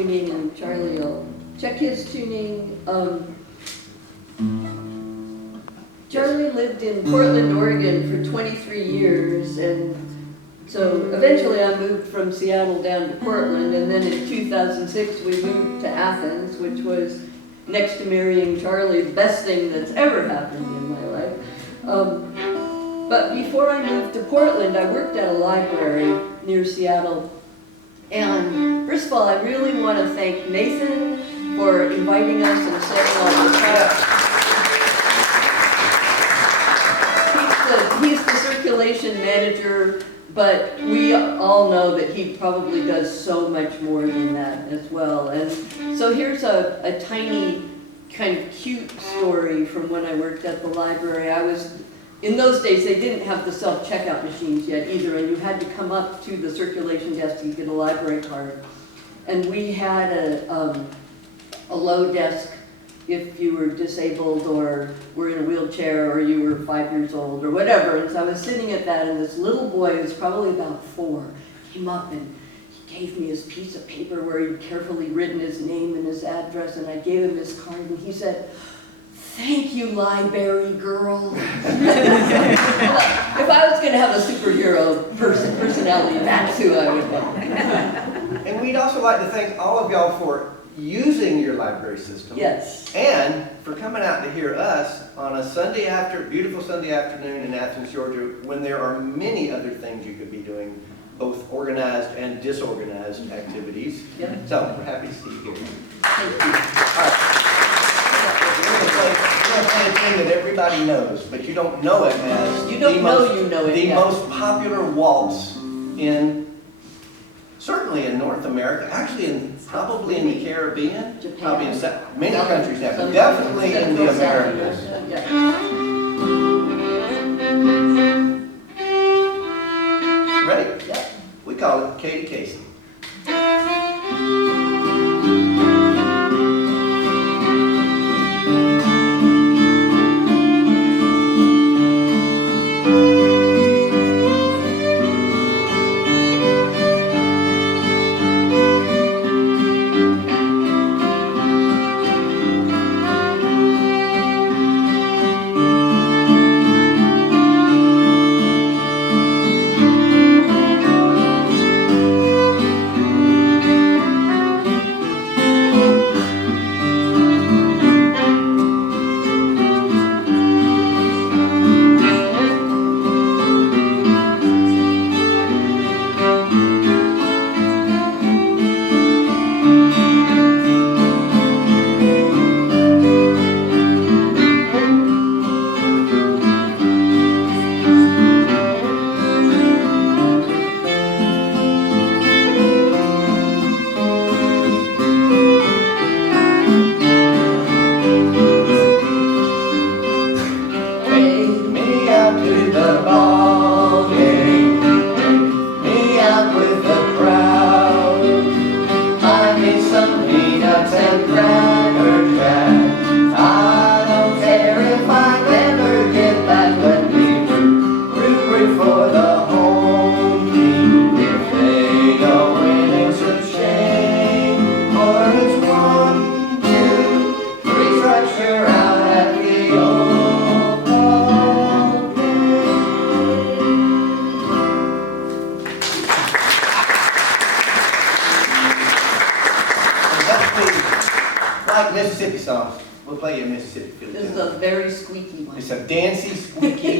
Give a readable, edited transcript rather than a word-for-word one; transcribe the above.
tuning, and Charlie will check his tuning. Charlie lived in Portland, Oregon for 23 years, and so eventually I moved from Seattle down to Portland, and then in 2006 we moved to Athens, which was, next to marrying Charlie, the best thing that's ever happened in my life. But before I moved to Portland, I worked at a library near Seattle. And first of all, I really want to thank Nathan for inviting us and setting all this up. He's the circulation manager, but we all know that he probably does so much more than that as well. And so here's a tiny, kind of cute story from when I worked at the library. In those days, they didn't have the self-checkout machines yet either, and you had to come up to the circulation desk to get a library card. And we had a low desk if you were disabled or were in a wheelchair or you were 5 years old or whatever. And so I was sitting at that, and this little boy, who was probably about 4, came up and he gave me his piece of paper where he'd carefully written his name and his address, and I gave him his card, and he said, "Thank you, library girl." If I was going to have a superhero personality, that's who I would want. And we'd also like to thank all of y'all for using your library system. Yes. And for coming out to hear us on a beautiful Sunday afternoon in Athens, Georgia, when there are many other things you could be doing, both organized and disorganized activities. Yep. So we're happy to see you here. Thank you. All right. We're going to play a thing that everybody knows, but you don't know it as You don't know you know it the yet. most popular waltz certainly in North America, actually probably in the Caribbean, Japan. probably in many countries have, but Some definitely in the Central South Americas. America, yeah. Ready? Yep. We call it Katie Casey. Like Mississippi songs, we'll play you a Mississippi fiddle. This is a very squeaky one. It's a dancey, squeaky.